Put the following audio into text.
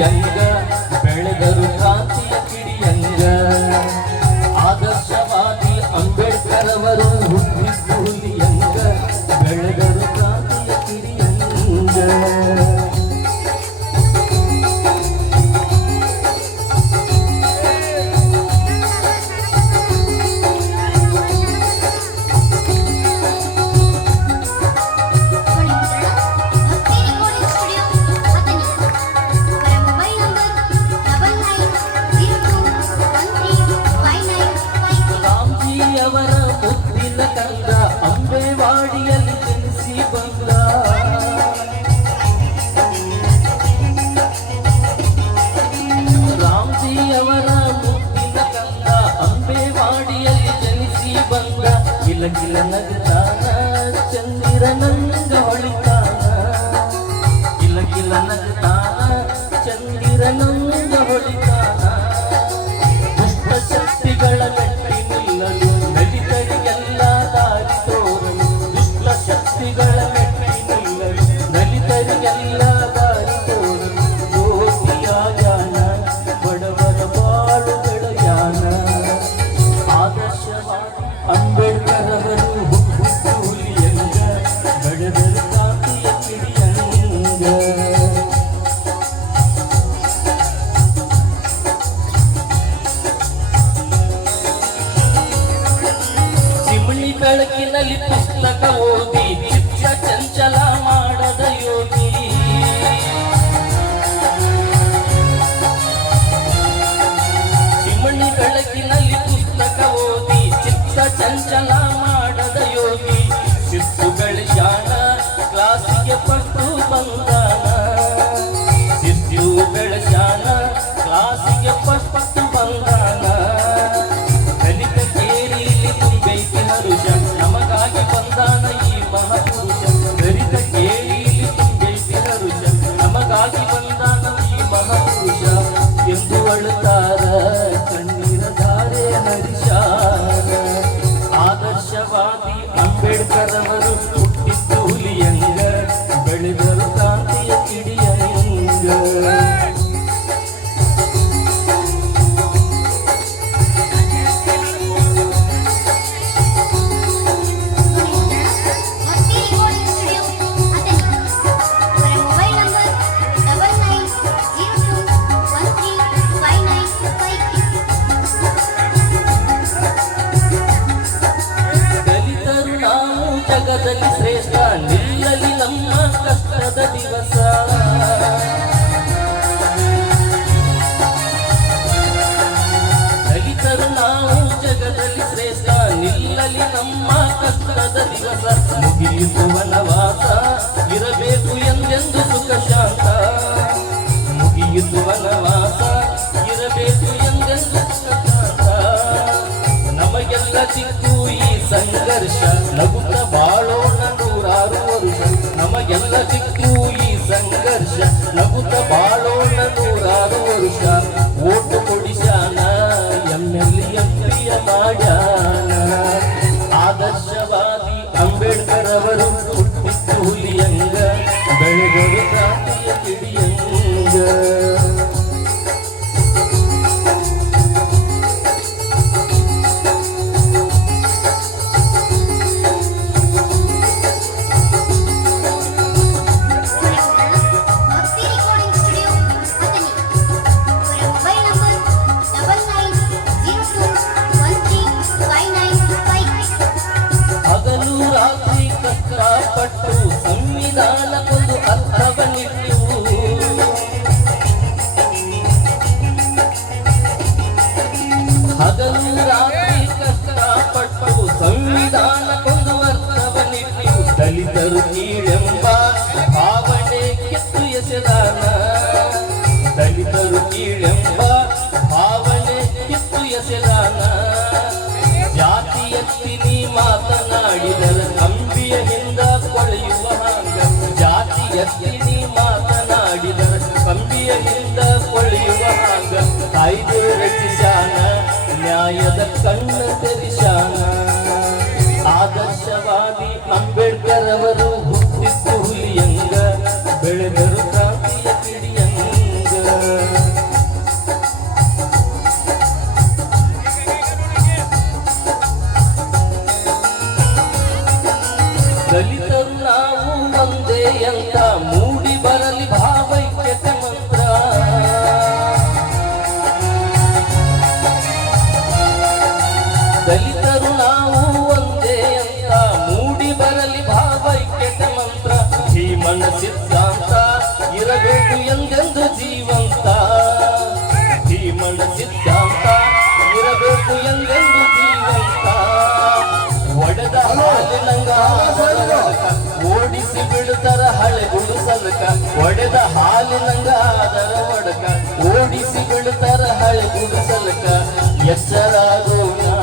ಹುಲಿಯಂಗ ಬೆಳೆದರು ಕ್ರಾಂತಿಯ ಕಿಡಿಯಂಗ ಆದರ್ಶವಾದಿ ಅಂಬೇಡ್ಕರ್ ಅವರು ಹುಟ್ಟಿದ್ದು ಹುಲಿಯಂಗ ಬೆಳೆದರು ಕ್ರಾಂತಿಯ ಕಿಡಿಯಂಗ ಅವರ ಮುದ್ದಿನ ಕಂದ ಅಂಬೇವಾಡಿಯಲ್ಲಿ ಜನಿಸಿ ಬಂದ ರಾಮ್ಜಿ ಅವರ ಮುದ್ದಿನ ಕಂದ ಅಂಬೇವಾಡಿಯಲ್ಲಿ ಜನಿಸಿ ಬಂದ ಕಿಲಕಿಲ ನಗತಾನ ಚಂದಿರನಂಗ ಹೊಳಿತಾನ ಕಿಲಕಿಲ ನಗತಾನ ಚಂದಿರನಂಗ ಹೊಳಿತಾನ ದುಷ್ಟ ಶಕ್ತಿಗಳ ಮೆಟ್ಟಿ ನಿಲ್ಲಲು ದಲಿತರಿಗೆಲ್ಲ ದಾರಿ ತೋರಲು ದುಷ್ಟ ಶಕ್ತಿಗಳ ಮೆಟ್ಟಿ ನಿಲ್ಲಲು ದಲಿತರಿಗೆಲ್ಲ ದಾರಿ ತೋರಲು ಜ್ಯೋತಿಯ ಯಾನ ಬಡವರ ಬಾಳು ಬೆಳೆಯಾನ ಆದರ್ಶವಾದಿ ಅಂಬೇಡ್ಕರ್ ಅವರು ಹುಟ್ಟು ಹುಲಿಯಂಗ ಬೆಳೆದರು ಕ್ರಾಂತಿಯ ಕಿಡಿಯಂಗ ಬೆಳಕಿನಲ್ಲಿ ಪುಸ್ತಕ ಓದಿ ಚಿತ್ತ ಚಂಚಲ ಮಾಡದ ಯೋಗಿ ಚಿಮಣಿ ಬೆಳಕಿನಲ್ಲಿ ಪುಸ್ತಕ ಓದಿ ಚಿತ್ತ ಚಂಚಲ ಮಾಡದ ಯೋಗಿ ಶಿಸ್ತು ಬೆಳೆಸಾನ ಕ್ಲಾಸಿಗೆ ಪಟ್ಟು ಬಂದಾನ ಶಿಸ್ತು ಬೆಳೆಸಾನ ಕ್ಲಾಸಿಗೆ ಪಟ್ಟು ಬಂದಾನ ದಲಿತ ಕೇರಿಯಲ್ಲಿ ತುಂಬೈತಿ ಹರುಷ ನಮಗಾಗಿ ಬಂದಾನ ಈ ಮಹಾಪುರುಷ ದಲಿತ ಕೇರಿಯಲ್ಲಿ ತುಂಬೈತಿ ಹರುಷ ನಮಗಾಗಿ ಬಂದಾನ ಈ ಮಹಾಪುರುಷ ಎಂದು ಅಳುತ್ತಾರ ಕಣ್ಣೀರ ಧಾರೆ ಹರಿಶಾನ ಆದರ್ಶವಾದಿ ಅಂಬೇಡ್ಕರ್ ಅವರು ಹುಟ್ಟಿದ್ದು ಹುಲಿಯಂಗ ಬೆಳೆದರು ಕ್ರಾಂತಿಯ ಕಿಡಿಯಂಗ ಜಗದಲ್ಲಿ ಶ್ರೇಷ್ಠ ನಿಲ್ಲಲಿ ನಮ್ಮ ಕಷ್ಟದ ದಿವಸ ದಲಿತರು ನಾವು ಜಗದಲ್ಲಿ ಶ್ರೇಷ್ಠ ನಿಲ್ಲಲಿ ನಮ್ಮ ಕಷ್ಟದ ದಿವಸ ಮುಗಿಯಿತು ವನವಾಸ ಇರಬೇಕು ಎಂದೆಂದು ಸುಖ ಶಾಂತ ಮುಗಿಯಿತು ವನವಾಸ ಇರಬೇಕು ಎಂದೆಂದು ಸುಖ ಶಾಂತ ನಮಗೆಲ್ಲ ಸಿಕ್ಕು ಈ ಸಂಘರ್ಷ ನಗುತ್ತ ಬಾಳೋಣ ನೂರಾರು ವರುಷ ನಮಗೆಲ್ಲ ಸಿಕ್ಕು ಈ ಸಂಘರ್ಷ ನಗುತ್ತ ಬಾಳೋಣ ನೂರಾರು ವರುಷ ಓಟು ಕೊಡಿಸಾನ ಎಂಪಿಯ ಮಾಡ್ಯಾನ ಆದರ್ಶವಾದಿ ಅಂಬೇಡ್ಕರ್ ಅವರು ಹುಟ್ಟಿದ್ದು ಹುಲಿಯಂಗ ಬೆಳೆದರು ಕ್ರಾಂತಿಯ ಕಿಡಿಯಂಗ ಪಟ್ಟು ಸಂವಿಧಾನಕ್ಕೊಂದು ಅರ್ಥವನ್ನಿಟ್ಟು ಹಗಲು ರಾತ್ರಿ ಕಷ್ಟಪಟ್ಟು ಸಂವಿಧಾನಕ್ಕೊಂದು ಅರ್ಥವನ್ನಿಟ್ಟು ದಲಿತರು ಕೀಳೆಂಬ ಭಾವನೆ ಕಿತ್ತು ಎಸೆದಾನ ದಲಿತರು ಕೀಳೆಂಬ ಭಾವನೆ ಕಿತ್ತು ಎಸೆದಾನ ಜಾತಿ ಎತ್ತಿ ನೀ ಮಾತನಾಡಿದರೆ ಅಂಬಿಯ ಹಿಂದ ಕೊಳೆಯುವ ಹಾಂಗ ಜಾತಿ ಎತ್ತಿ ನೀ ಮಾತನಾಡಿದರೆ ಕಂಬಿಯ ಹಿಂದ ಕೊಳೆಯುವ ಹಾಂಗ ಕಾಯ್ದೆ ರಚಿಸಾನ ನ್ಯಾಯದ ಕಣ್ಣು ತೆರಿಸಾನ ಆದರ್ಶವಾದಿ ಅಂಬೇಡ್ಕರ್ ಅವರು ಹುಟ್ಟಿದ್ದು ಹುಲಿಯಂಗ ಬೆಳೆದರು ಕ್ರಾಂತಿಯ ಕಿಡಿಯಂಗ ಭೀಮನ ಸಿದ್ಧಾಂತ ಇರಬೇಕು ಎಂದೆಂದು ಜೀವಂತ ಭೀಮನ ಸಿದ್ಧಾಂತ ಇರಬೇಕು ಎಂದೆಂದು ಜೀವಂತ ಒಡೆದ ಹಾಲಿನಂಗ ಓಡಿಸಿ ಬಿಡುತ್ತರ ಹಳೆ ಗುಡಿಸಲಕ ಒಡೆದ ಹಾಲಿನಂಗ ಅದರ ಒಡಕ ಓಡಿಸಿ ಬಿಡುತ್ತರ ಹಳೆ ಗುಡಿಸಲಕ ಎಚ್ಚರಾಗೋಣ